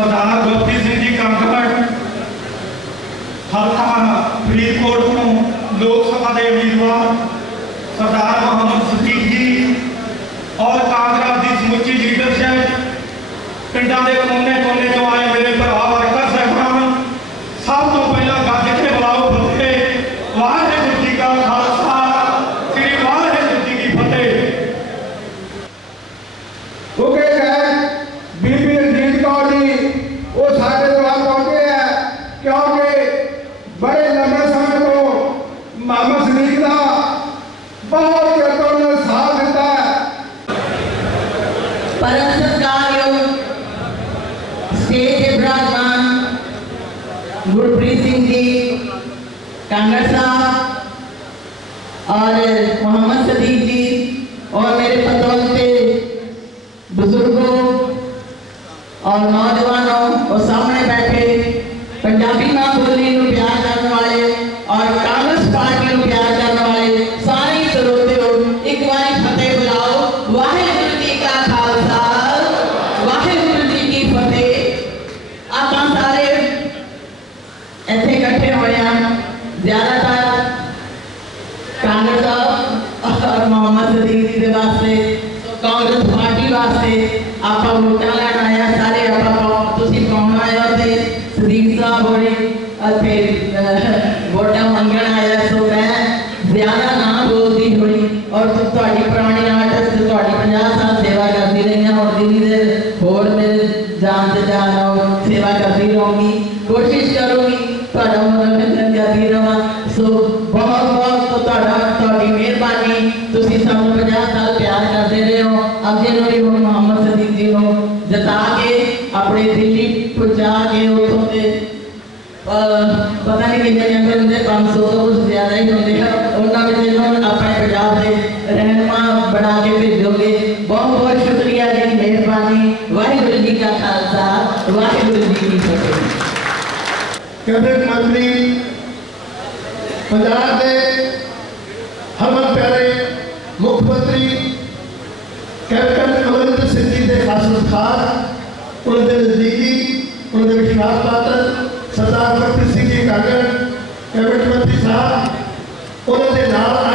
सरदार भक्ति सिंह जी का हर थाना कांग्रेस साहब और मोहम्मद सदीक जी और मेरे पतौल വോട്ടം പങ്കിടാൻ मंत्री पंजाब के हरमन प्यारे मुख्यमंत्री कैप्टन अमरिंदर सिंह जी के खास खास उन्होंने नजदीकी, उन्होंने विश्वास पात्र सरदार भगत सिंह जी कांगड़ कैबिनेट मंत्री साहब, उन्होंने नाल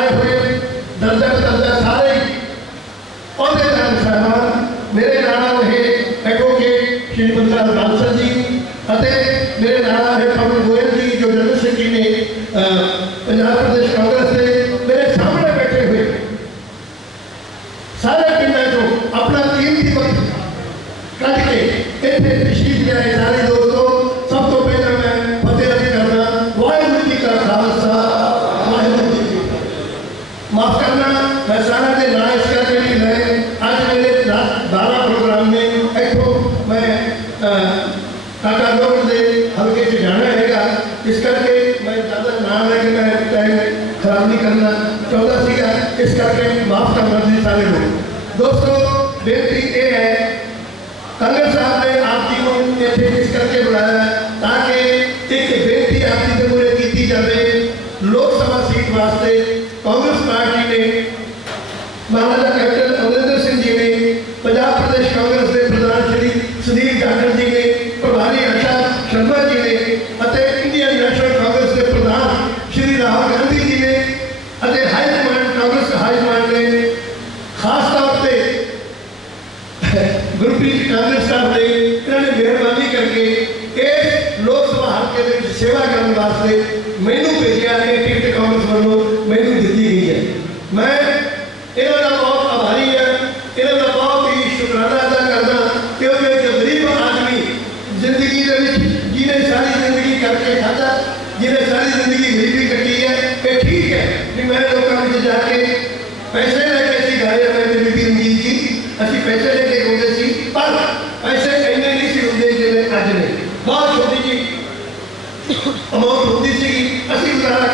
हम और मोदी जी की असी गुजारा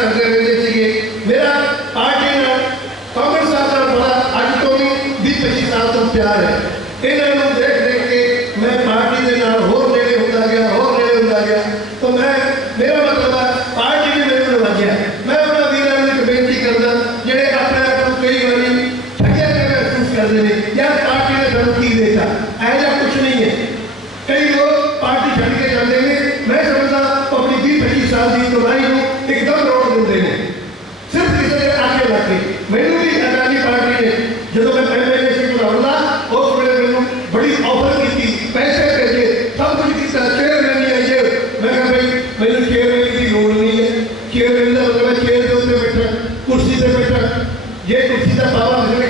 a de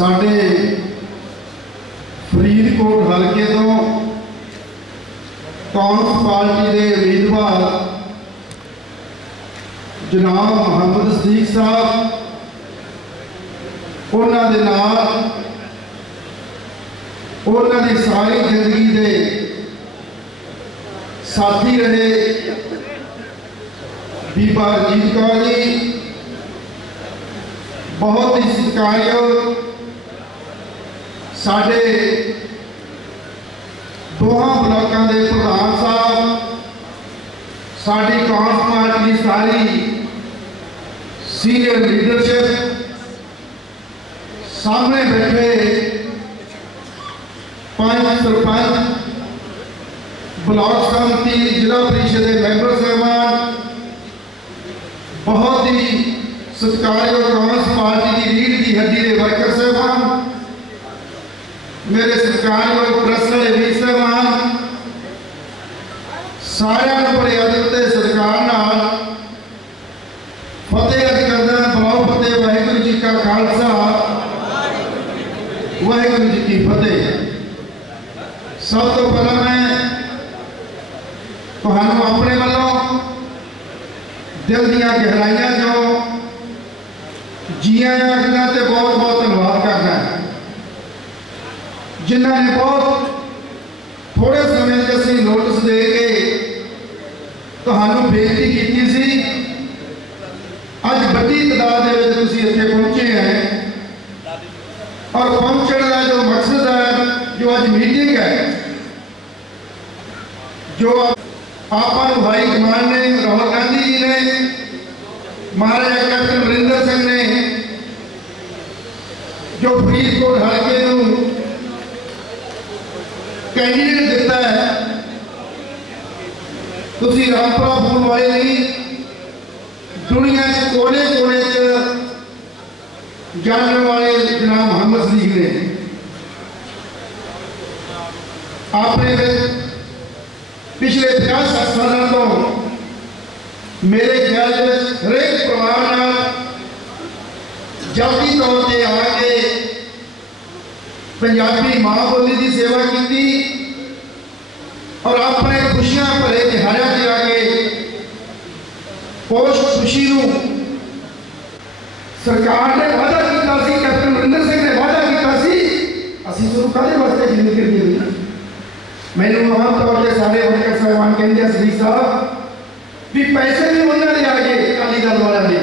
ਸਾਡੇ ਫਰੀਦਕੋਟ ਹਲਕੇ ਤੋਂ ਕਾਂਗਰਸ ਪਾਰਟੀ ਦੇ ਉਮੀਦਵਾਰ ਜਨਾਬ ਮੁਹੰਮਦ ਸਦੀਕ ਸਾਹਿਬ, ਉਹਨਾਂ ਦੇ ਨਾਲ ਉਹਨਾਂ ਦੀ ਸਾਰੀ ਜ਼ਿੰਦਗੀ ਦੇ ਸਾਥੀ ਰਹੇ ਬੀਬਾ ਰਜੀਤ ਕੌਰ ਜੀ। ਬਹੁਤ ਹੀ ਸਤਿਕਾਰਯੋਗ ਸਾਡੇ ਦੋਹਾਂ ਬਲਾਕਾਂ ਦੇ ਪ੍ਰਧਾਨ ਸਾਹਿਬ, ਸਾਡੀ ਕੌਮ ਸਮਾਜ ਦੀ ਸਾਰੀ ਸੀਨੀਅਰ ਲੀਡਰਸ਼ਿਪ ਸਾਹਮਣੇ ਬੈਠੇ ਪੰਜ ਸਰਪੰਚ ब्लॉक समिति जिला परिषद के मैंबर साहबान बहुत ही सत्कारयोग कांग्रेस पार्टी की रीढ़ की हड्डी के वर्कर साहबान ਮੇਰੇ ਸਤਿਕਾਰਯੋਗ ਪ੍ਰੈਸਲ ਵੀਰ ਸਾਹਿਬਾਨ ਸਾਰਿਆਂ ਨੂੰ ਬੜੇ ਅਦਬ ਤੇ ਸਤਿਕਾਰ ਨਾਲ ਫਤਿਹ ਅਰਜ਼ ਕਰਦਾ ਬਲਾਉ ਫਤਿਹ ਵਾਹਿਗੁਰੂ ਜੀ ਕਾ ਖਾਲਸਾ ਵਾਹਿਗੁਰੂ ਜੀ ਕੀ ਫਤਿਹ ਸਭ ਤੋਂ ਪਹਿਲਾਂ ਮੈਂ ਤੁਹਾਨੂੰ ਆਪਣੇ ਵੱਲੋਂ ਦਿਲ ਦੀਆਂ ਗਹਿਰਾਈਆਂ ਚੋਂ ਜੀਆਂ ਆਖਦਾ ਤੇ ਬਹੁਤ ਬਹੁਤ ਜਿਨ੍ਹਾਂ ਨੇ ਬਹੁਤ ਥੋੜੇ ਸਮੇਂ 'ਚ ਅਸੀਂ ਨੋਟਿਸ ਦੇ ਕੇ ਤੁਹਾਨੂੰ ਬੇਨਤੀ ਕੀਤੀ ਸੀ ਅੱਜ ਵੱਡੀ ਤਾਦਾਦ ਦੇ ਵਿੱਚ ਤੁਸੀਂ ਇੱਥੇ ਪਹੁੰਚੇ ਹੈ ਔਰ ਪਹੁੰਚਣ ਦਾ ਜੋ ਮਕਸਦ ਹੈ ਜੋ ਅੱਜ ਮੀਟਿੰਗ ਹੈ ਜੋ ਆਪ- ਆਪਾਂ ਨੂੰ ਹਾਈ ਕਮਾਂਡ ਨੇ ਰਾਹੁਲ ਗਾਂਧੀ ਜੀ ਨੇ ਮਹਾਰਾਜਾ ਦੁਨੀਆ 'ਚ ਕੋਨੇ ਕੋਨੇ 'ਚ ਜਾਣਨ ਵਾਲੇ ਜਨਾਬ ਮੁਹੰਮਦ ਸਦੀਕ ਨੇ ਆਪਣੇ ਵਿੱਚ ਪਿਛਲੇ 50 60 ਸਾਲਾਂ ਤੋਂ ਮੇਰੇ ਖਿਆਲ ਦੇ ਵਿੱਚ ਹਰੇਕ ਪਰਿਵਾਰ ਨਾਲ ਜਲਦੀ ਤੌਰ ਤੇ ਆ ਕੇ ਪੰਜਾਬੀ ਮਾਂ ਬੋਲੀ ਦੀ ਸੇਵਾ ਕੀਤੀ ਔਰ ਆਪਣੇ ਉਸ ਖੁਸ਼ੀ ਨੂੰ ਸਰਕਾਰ ਨੇ ਵਾਅਦਾ ਕੀਤਾ ਸੀ ਕੈਪਟਨ ਅਮਰਿੰਦਰ ਸਿੰਘ ਨੇ ਵਾਅਦਾ ਕੀਤਾ ਸੀ ਅਸੀਂ ਤੁਹਾਨੂੰ ਕਾਹਦੇ ਵਾਸਤੇ ਜ਼ਿੰਦਗੀ ਕਰਦੀ ਹੋਈ ਮੈਨੂੰ ਆਮ ਤੌਰ ਤੇ ਸਾਰੇ ਵਰਕਰ ਸਾਹਿਬਾਨ ਕਹਿੰਦੇ ਆ ਸ੍ਰੀ ਸਾਹਿਬ ਵੀ ਪੈਸੇ ਵੀ ਉਹਨਾਂ ਦੇ ਆ ਗਏ ਅਕਾਲੀ ਦਲ ਵਾਲਿਆਂ ਦੇ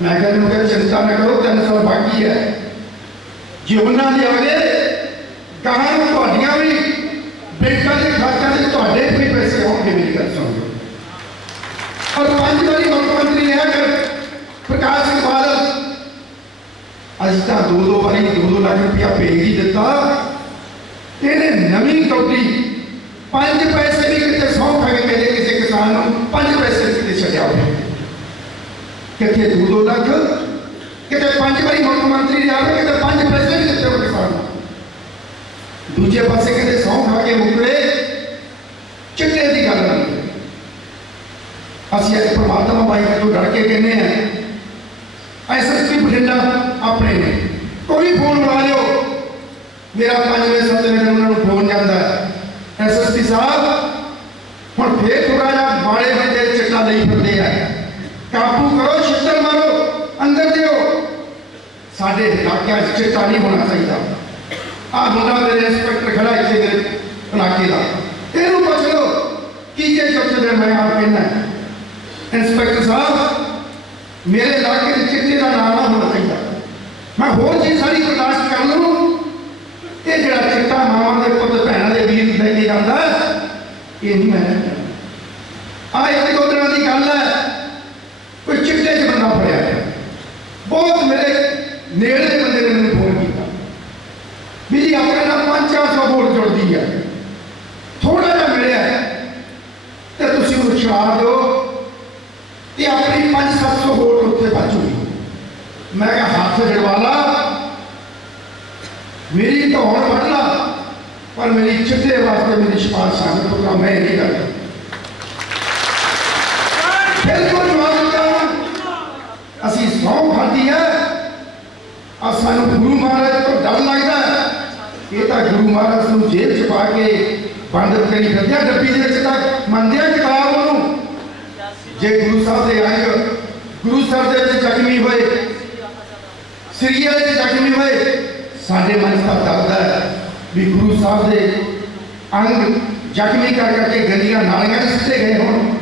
ਮੈਂ ਕਹਿੰਦਾ ਨੂੰ ਕਿ ਚਿੰਤਾ ਨਾ ਕਰੋ ਤਿੰਨ ਸਾਲ ਬਾਕੀ ਹੈ ਜੇ ਉਹਨਾਂ ਦੇ ਆ ਗਏ ਕਹਾਂ ਨੂੰ ਤੁਹਾਡੀਆਂ ਵੀ ਬੈਂਕਾਂ ਦੇ ਖਾਤਿਆਂ ਦੇ ਤੁਹਾਡੇ ਵੀ ਪੈਸੇ ਆਉਣਗੇ ਮੇਰੀ ਗੱਲ ਸੁਣ और पंज वारी है फिर प्रकाश सिंह बादल। अज दो दो वारी दो दो लाख रुपया भेज ही दिता। इन्हें नवी टोटी पंज पैसे भी कितने सौंख के मेरे किसी किसान पंज पैसे कितने छड़िया हो कितने दो दो लाख कितने पंज वारी मुख्य मंत्री रहा कितने पंज पैसे भी दिते हो किसान दूजे पासे कहते सौंख आके मुकले चिट्टे ਅਸੀਂ ਅੱਜ ਪਰਮਾਤਮਾ ਬਾਈ ਤੋਂ ਡਰ ਕੇ ਕਹਿੰਦੇ ਆ ਸਿਰੀਆ ਦੇ ਜ਼ਖਮੀ ਹੋਏ ਸਾਡੇ ਮਨ 'ਚ ਤਾਂ ਦਰਦ ਹੈ ਵੀ ਗੁਰੂ ਸਾਹਿਬ ਦੇ ਅੰਗ ਜ਼ਖਮੀ ਕਰ ਕਰਕੇ ਗਲੀਆਂ ਨਾਲੀਆਂ 'ਚ ਸਿੱਟੇ ਗਏ ਹੋਣ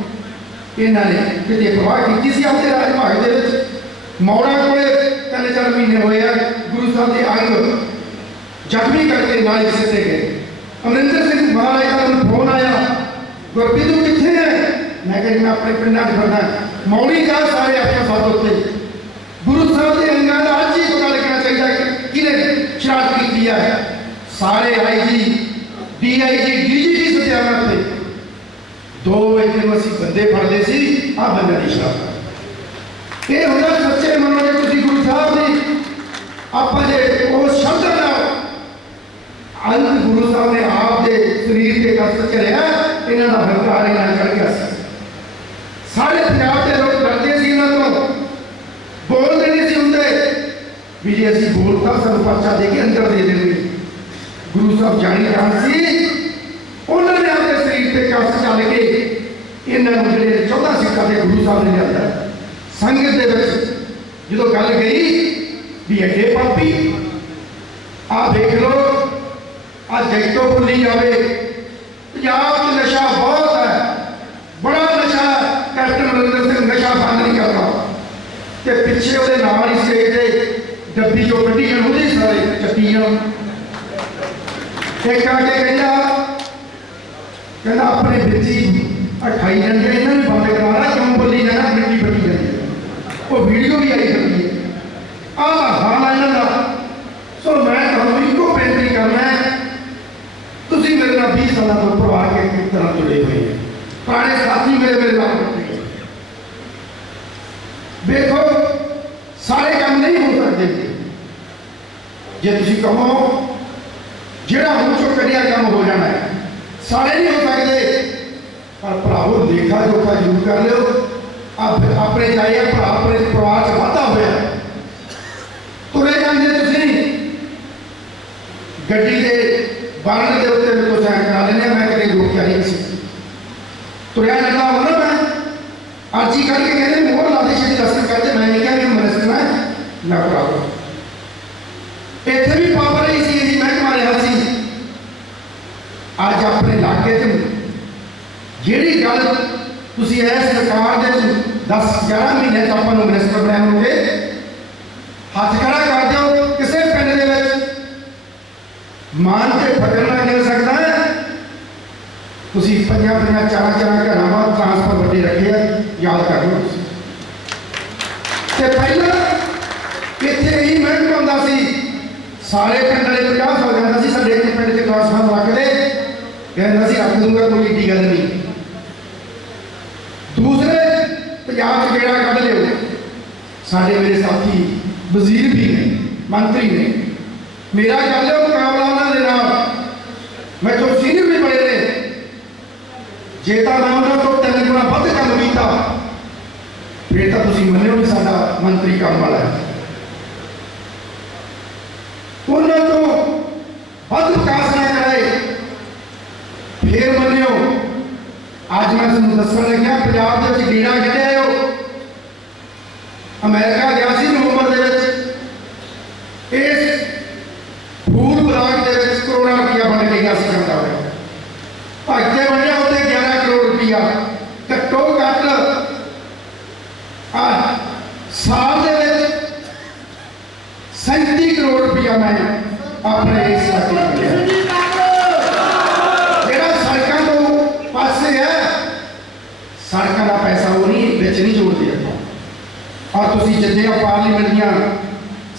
ਇਹਨਾਂ ਨੇ ਕਿਤੇ ਪ੍ਰਵਾਹ ਕੀਤੀ ਸੀ ਆਪਣੇ ਰਾਜ ਭਾਗ ਦੇ ਵਿੱਚ ਮੌੜਾ ਕੋਲੇ ਤਿੰਨ ਚਾਰ ਮਹੀਨੇ ਹੋਏ ਆ ਗੁਰੂ ਸਾਹਿਬ ਦੇ ਅੰਗ ਜ਼ਖਮੀ ਕਰਕੇ ਨਾਲੀ 'ਚ ਸਿੱਟੇ ਗਏ ਅਮਰਿੰਦਰ ਸਿੰਘ ਮਹਾਰਾਜ ਦਾ ਮੈਨੂੰ ਫੋਨ ਆਇਆ ਗੁਰਪ੍ਰੀਤ ਤੂੰ ਕਿੱਥੇ ਹੈ ਮੈਂ ਕਿਹਾ ਜੀ ਮੈਂ ਆਪਣੇ ਪਿੰਡਾਂ 'ਚ ਫਿਰਦਾ ਮੌੜੀ ਜਾ ਸਾਰੇ ਆਪਣੇ ਸਾਥ ਉੱਤੇ ਗੁਰੂ ਸਾਹਿਬ ਦੇ ਅੰਗਾਂ ਦਾ ਅੱਜ ਹੀ ਪਤਾ ਲੱਗਣਾ ਚਾਹੀਦਾ ਕਿ ਕਿਹਨੇ ਸ਼ਰਾਰਤ ਕੀਤੀ ਹੈ ਸਾਰੇ ਆਈਜੀ ਡੀਆਈਜੀ ਡੀਜੀਪੀ ਸਤਿਆਨਾਥ ਤੇ ਦੋ ਵਜੇ ਨੂੰ ਅਸੀਂ ਬੰਦੇ ਫੜਦੇ ਸੀ ਆ ਬੰਦਾ ਦੀ ਸ਼ਰਾਬ ਇਹ ਹੁੰਦਾ ਸੱਚੇ ਮਨੋਂ ਜੇ ਤੁਸੀਂ ਗੁਰੂ ਸਾਹਿਬ ਦੀ ਆਪਾਂ ਜੇ ਉਹ ਸ਼ਬਦ ਨਾਲ ਅੰਤ ਗੁਰੂ ਸਾਹਿਬ ਨੇ ਆਪ ਦੇ ਸਰੀਰ ਤੇ ਕਸਤ ਕਰਿਆ ਇਹਨਾਂ ਦਾ ਹੰਕਾਰ ਇਹਨਾਂ ਚੜ ਗਿਆ ਸੀ ਸਾਰੇ ਪੰਜਾਬ होता सर देके अंदर दे देते गुरु साहब जाने कहा सी? उन्होंने अपने शरीर से कस चल के इन्होंने जोड़े चौदह सिखा के गुरु साहब ने लिया संगत के जो गल गई। भी अगे पापी। आ देख लो आ जगतों भुली जाए पंजाब च नशा बहुत है। बड़ा नशा कैप्टन अमरिंदर सिंह नशा बंद नहीं करता तो पिछले वो नाम ही स्टेज के जब जो कटी है होती सारे यकीन एक आके कहना कहना अपने बेटी अठाई जन के इन्हें बंद कराना क्यों बोली जाना बेटी बनी जाए वो वीडियो भी आई करती है आ हाँ ना ना। सो मैं कहूँ, इनको पेंटिंग करना है। तुम मेरे ना 20 साल तो प्रभाव के कितना जुड़े हुए हैं? पाने साथी मेरे मेरे नाम ਜੇ ਤੁਸੀਂ ਕਹੋ ਜਿਹੜਾ ਹੁਣ ਚੋਂ ਕਰਿਆ ਕੰਮ ਹੋ ਜਾਣਾ ਹੈ ਸਾਰੇ ਨਹੀਂ ਹੋ ਸਕਦੇ ਪਰ ਭਰਾਵੋ ਦੇਖਾ ਜੋਖਾ ਜ਼ਰੂਰ ਕਰ ਲਿਓ ਆਪ ਆਪਣੇ ਚਾਹੀਏ ਭਰਾ ਆਪਣੇ ਪਰਿਵਾਰ ਚ ਵਾਧਾ ਹੋਇਆ ਤੁਰੇ ਜਾਂਦੇ ਤੁਸੀਂ ਗੱਡੀ ਦੇ ਬਾਰਨ ਦੇ ਉੱਤੇ ਮੇਰੇ ਕੋਲ ਸਾਈਨ ਕਰਾ ਲੈਣੇ ਮੈਂ ਕਦੇ ਰੋਕਿਆ ਨਹੀਂ ਸੀ ਤੁਰਿਆ ਜਾਂਦਾ ਹੋਣਾ ਮੈਂ ਅਰਜੀ ਕਰਕੇ ਕਹਿੰਦੇ ਮੋਹਰ ਲਾ ਦੇ ਛੇਤੀ ਰਸਤੇ ਕਰਦੇ ਮੈਂ ਨਹੀਂ ਕਿਹਾ ਕਿ ਮਨਸਨਾ ਨਾ ਕਰਾਓ ਤੁਸੀਂ ਇਹ ਸਰਕਾਰ ਦੇ 10 11 ਮਹੀਨੇ ਤੋਂ ਆਪਾਂ ਨੂੰ ਮਿਨਿਸਟਰ ਬਣਾਏ ਹੋਗੇ ਹੱਥ ਖੜਾ ਕਰ ਦਿਓ ਕਿਸੇ ਪਿੰਡ ਦੇ ਵਿੱਚ ਮਾਨ ਤੇ ਫਕਰ ਨਾ ਕਰ ਸਕਦਾ ਹੈ ਤੁਸੀਂ ਪੰਜਾਂ ਪੰਜਾਂ ਚਾਰਾਂ ਚਾਰਾਂ ਘਰਾਂ ਬਾਅਦ ਟ੍ਰਾਂਸਫਰ ਵੱਡੇ ਰੱਖੇ ਆ ਯਾਦ ਕਰ ਲਓ ਤੁਸੀਂ ਤੇ ਪਹਿਲਾਂ ਇੱਥੇ ਹੀ ਮਿਹਨਤ ਹੁੰਦਾ ਸੀ ਸਾਰੇ ਪਿੰਡ ਵਾਲੇ 50 ਹੋ ਜਾਂਦਾ ਸੀ ਸਾਡੇ ਇੱਕ ਪਿੰਡ 'ਚ ਟ੍ਰਾਂਸਫਰ ਰੱਖਦੇ ਕਹਿੰਦਾ ਸੀ ਰੱਖ ਦੂੰਗਾ ਕੋਈ ਏਡੀ ਗੱਲ ਨਹੀਂ सारे मेरे साथी, वज़ीर भी ने मंत्री ने मेरा कल मुकाबला उन्होंने लेना मैं तो सीनियर भी बड़े ने जेता नाम ना तो तेन गुना बद कल बीता फिर तो तुम मनो भी साडा काम वाला है। उन्होंने तो बद विकास ना कराए फिर मनो आज मैं तुम दस लग्या पंजाब गेड़ा कड़े 他买了，开了店。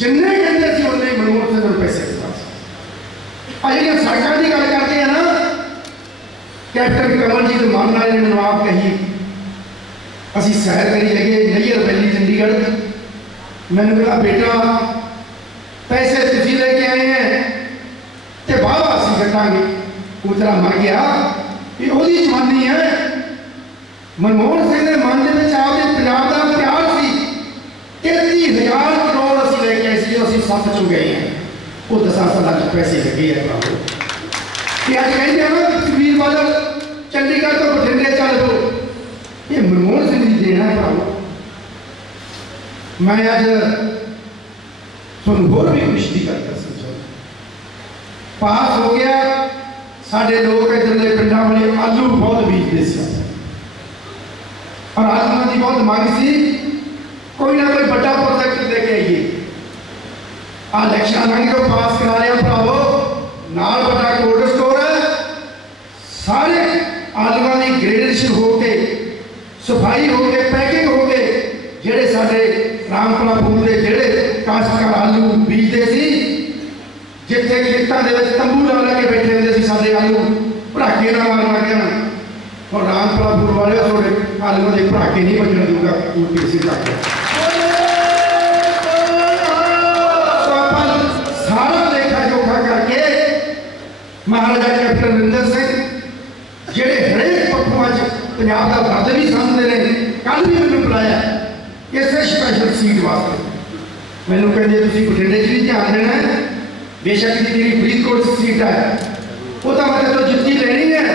ਜਿੰਨੇ ਕਹਿੰਦੇ ਸੀ ਉਹਨੇ ਮਨਮੋਹਨ ਸਿੰਘ ਨੂੰ ਪੈਸੇ ਦਿੱਤਾ ਸੀ ਆ ਜਿਹੜੀਆਂ ਸੜਕਾਂ ਦੀ ਗੱਲ ਕਰਦੇ ਆ ਨਾ ਕੈਪਟਨ ਕਮਲਜੀਤ ਮਾਨ ਨਾਲ ਨੇ ਮੈਨੂੰ ਆਪ ਕਹੀ ਅਸੀਂ ਸੈਰ ਕਰੀ ਲੱਗੇ ਨਈਅਰ ਵੈਲੀ ਚੰਡੀਗੜ੍ਹ ਦੀ ਮੈਨੂੰ ਕਿਹਾ ਬੇਟਾ ਪੈਸੇ ਤੁਸੀਂ ਲੈ ਕੇ ਆਏ ਹੈ ਤੇ ਬਾਬਾ ਅਸੀਂ ਕੱਟਾਂਗੇ ਉਹ ਤੇਰਾ ਮਰ ਗਿਆ ਇਹ ਉਹਦੀ ਜਵਾਨੀ ਹੈ ਮਨਮੋਹਨ ਸਿੰਘ ਦੇ ਮਨ ਦੇ ਵਿੱਚ ਆਪਦੇ ਪੰਜਾਬ ਦਾ ਪਿਆਰ ਸੀ 33000 ਕਰੋੜ ਅਸੀਂ ਲੈ ਕੇ ਆਏ ਸੀ ਜੋ ਅਸੀਂ ਸੱਤ ਚੋਂ ਗਏ ਹਾਂ ਉਹ ਦਸਾਂ ਸਾਲਾਂ ਚ ਪੈਸੇ ਲੱਗੇ ਆ ਬਾਬੂ ਕਿ ਅੱਜ ਕਹਿੰਦੇ ਆ ਨਾ ਤਸਵੀਰ ਬਾਦਲ ਚੰਡੀਗੜ੍ਹ ਤੋਂ ਬਠਿੰਡੇ ਚੱਲ ਪੋ ਇਹ ਮਨਮੋਹਨ ਸਿੰਘ ਦੀ ਦੇਣਾ ਹੈ ਭਰਾਵੋ ਮੈਂ ਅੱਜ ਤੁਹਾਨੂੰ ਹੋਰ ਵੀ ਖੁਸ਼ੀ ਦੀ ਗੱਲ ਦੱਸਣਾ ਚਾਹੁੰਦਾ ਪਾਸ ਹੋ ਗਿਆ ਸਾਡੇ ਲੋਕ ਇੱਧਰਲੇ ਪਿੰਡਾਂ ਵਾਲੇ ਆਲੂ ਬਹੁਤ ਬੀਜਦੇ ਸੀ ਔਰ ਆਲੂਆਂ ਦੀ ਬਹੁਤ ਮੰਗ ਸੀ ਕੋਈ ਨਾ ਕੋਈ ਵੱਡਾ ਪ੍ਰੋਜੈਕਟ ਦੇ ਕੇ ਆਈਏ ਆ ਇਲੈਕਸ਼ਨ ਲੰਘ ਕੇ ਪਾਸ ਕਰਾ ਲਿਆ ਭਰਾਵੋ। ਨਾਲ ਵੱਡਾ ਕੋਲਡ ਸਟੋਰ ਹੈ। ਸਾਰੇ ਆਲੂਆਂ ਦੀ ਗ੍ਰੇਡੇਸ਼ਨ ਹੋ ਕੇ, ਸਫ਼ਾਈ ਹੋ ਕੇ ਪੈਕਿੰਗ ਹੋ ਕੇ, ਜਿਹੜੇ ਸਾਡੇ ਰਾਮਪੁਰਾ ਫੂਲ ਦੇ ਜਿਹੜੇ ਕਾਸ਼ਤਕਾਰ ਆਲੂ ਬੀਜਦੇ ਸੀ, ਜਿੱਥੇ ਖੇਤਾਂ ਦੇ ਵਿੱਚ ਤੰਬੂ ਲਾ ਲਾ ਕੇ ਬੈਠੇ ਹੁੰਦੇ ਸੀ ਸਾਡੇ ਆਲੂ ਭੜਾਕੇ ਨਾਲ ਮਾਰ ਮਾਰ ਕੇ ਨਾ ਔਰ ਰਾਮਪੁਰਾ ਫੂਲ ਵਾਲੇ ਤੁਹਾਡੇ ਆਲੂਆਂ ਦੇ ਭੜਾਕੇ ਨਹੀਂ ਵੱਜਣ ਦੂਗਾ ਯੂਪੀਐਸਸੀ ਤੱਕ ਮਹਾਰਾਜਾ ਕੈਪਟਨ ਅਮਰਿੰਦਰ ਸਿੰਘ, ਜਿਹੜੇ ਹਰੇਕ ਪੱਖੋਂ ਅੱਜ ਪੰਜਾਬ ਦਾ ਦਰਦ ਵੀ ਸਮਝਦੇ ਨੇ ਕੱਲ ਵੀ ਮੈਨੂੰ ਬੁਲਾਇਆ, ਇਸੇ ਸਪੈਸ਼ਲ ਸੀਟ ਵਾਸਤੇ। ਮੈਨੂੰ ਕਹਿੰਦੇ, ਤੁਸੀਂ ਬਠਿੰਡੇ 'ਚ ਵੀ ਧਿਆਨ ਦੇਣਾ ਹੈ? ਬੇਸ਼ੱਕ ਜਿਹੜੀ ਫਰੀਦਕੋਟ ਸੀਟ ਹੈ। ਉਹ ਤਾਂ ਮੈਂ ਤੋਂ ਜੁੱਤੀ ਲੈਣੀ ਹੈ।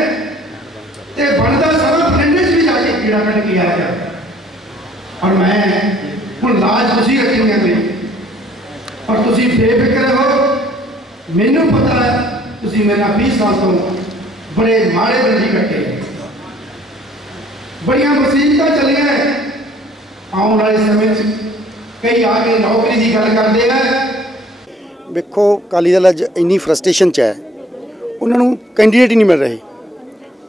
ਤੇ ਬਣਦਾ ਸਮਾਂ ਬਠਿੰਡੇ 'ਚ ਵੀ ਜਾ ਕੇ ਕੀੜਾ ਕੱਢ ਕੇ ਆਇਆ ਔਰ ਮੈਂ ਹੁਣ ਲਾਜ ਤੁਸੀਂ ਰੱਖਣੀ ਹੈ ਮੇਰੀ। ਔਰ ਤੁਸੀਂ ਬੇਫਿਕਰ ਹੋ ਮੈਨੂੰ ਪਤਾ ਹੈ ਤੁਸੀਂ ਮੇਰੇ ਨਾਲ 20 ਸਾਲ ਤੋਂ ਬੜੇ ਮਾੜੇ ਦਿਨ ਜੀ ਕੱਟੇ ਬੜੀਆਂ ਮੁਸੀਬਤਾਂ ਚੱਲੀਆਂ। ਆਉਣ ਵਾਲੇ ਸਮੇਂ 'ਚ ਕਈ ਆ ਕੇ ਨੌਕਰੀ ਦੀ ਗੱਲ ਕਰਦੇ ਆ ਵੇਖੋ ਅਕਾਲੀ ਦਲ ਅੱਜ ਇੰਨੀ ਫਰਸਟ੍ਰੇਸ਼ਨ ਚ ਹੈ ਉਹਨਾਂ ਨੂੰ ਕੈਂਡੀਡੇਟ ਹੀ ਨਹੀਂ ਮਿਲ ਰਹੇ।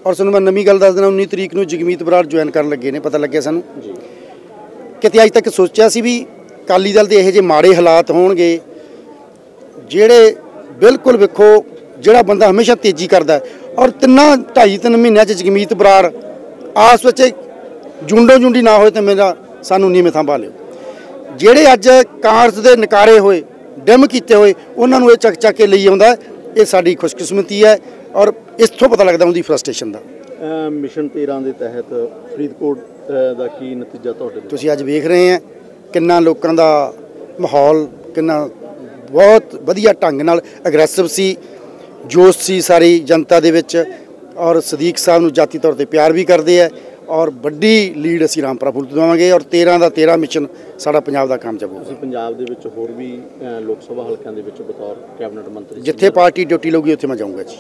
ਔਰ ਤੁਹਾਨੂੰ ਮੈਂ ਨਵੀਂ ਗੱਲ ਦੱਸ ਦਿੰਦਾ 19 ਤਰੀਕ ਨੂੰ ਜਗਮੀਤ ਬਰਾੜ ਜੁਆਇਨ ਕਰਨ ਲੱਗੇ ਨੇ ਪਤਾ ਲੱਗਿਆ ਸਾਨੂੰ। ਕਿਤੇ ਅੱਜ ਤੱਕ ਸੋਚਿਆ ਸੀ ਵੀ ਅਕਾਲੀ ਦਲ ਦੇ ਇਹੋ ਜਿਹੇ ਮਾੜੇ ਹਾਲਾਤ ਹੋਣਗੇ ਜਿਹੜੇ ਬਿਲਕੁਲ ਵੇਖੋ ਜਿਹੜਾ ਬੰਦਾ ਹਮੇਸ਼ਾ ਤੇਜ਼ੀ ਕਰਦਾ ਔਰ ਤਿੰਨਾਂ ਢਾਈ ਤਿੰਨ ਮਹੀਨਿਆਂ ਚ ਜਗਮੀਤ ਬਰਾੜ ਆਸ ਵਿੱਚ ਜੁੰਡੋ ਜੁੰਡੀ ਨਾ ਹੋਏ ਤੇ ਮੇਰਾ ਸਾਨੂੰ ਨੀਵੇਂ ਥਾਂ ਲਿਓ ਜਿਹੜੇ ਅੱਜ ਕਾਂਗਰਸ ਦੇ ਨਕਾਰੇ ਹੋਏ ਡਿਮ ਕੀਤੇ ਹੋਏ ਉਹਨਾਂ ਨੂੰ ਇਹ ਚੱਕ ਚੱਕ ਕੇ ਲਈ ਆਉਂਦਾ। ਇਹ ਸਾਡੀ ਖੁਸ਼ਕਿਸਮਤੀ ਹੈ ਔਰ ਇੱਥੋਂ ਪਤਾ ਲੱਗਦਾ ਉਹਦੀ ਫਰਸਟ੍ਰੇਸ਼ਨ ਦਾ। ਮਿਸ਼ਨ 13 ਦੇ ਤਹਿਤ ਫਰੀਦਕੋਟ ਦਾ ਕੀ ਨਤੀਜਾ ਤੁਹਾਡੇ ਤੁਸੀਂ ਅੱਜ ਵੇਖ ਰਹੇ ਆ ਕਿੰਨਾ ਲੋਕਾਂ ਦਾ ਮਾਹੌਲ ਕਿੰਨਾ ਬਹੁਤ ਵਧੀਆ ਢੰਗ ਨਾਲ ਅਗਰੈਸਿਵ ਸੀ। ਜੋਸ਼ ਸੀ ਸਾਰੀ ਜਨਤਾ ਦੇ ਵਿੱਚ ਔਰ ਸਦੀਕ ਸਾਹਿਬ ਨੂੰ ਜਾਤੀ ਤੌਰ ਤੇ ਪਿਆਰ ਵੀ ਕਰਦੇ ਆ ਔਰ ਵੱਡੀ ਲੀਡ ਅਸੀਂ ਰਾਮਪੁਰਾ ਫੁੱਲ ਤੋਂ ਦੇਵਾਂਗੇ ਔਰ 13 ਦਾ 13 ਮਿਸ਼ਨ ਸਾਡਾ ਪੰਜਾਬ ਦਾ ਕਾਮਯਾਬ ਹੋਊਗਾ। ਤੁਸੀਂ ਪੰਜਾਬ ਦੇ ਵਿੱਚ ਹੋਰ ਵੀ ਲੋਕ ਸਭਾ ਹਲਕਿਆਂ ਦੇ ਵਿੱਚ ਬਤੌਰ ਕੈਬਨਿਟ ਮੰਤਰੀ ਜਿੱਥੇ ਪਾਰਟੀ ਡਿਊਟੀ ਲਊਗੀ ਉੱਥੇ ਮੈਂ ਜਾਊਂਗਾ ਜੀ।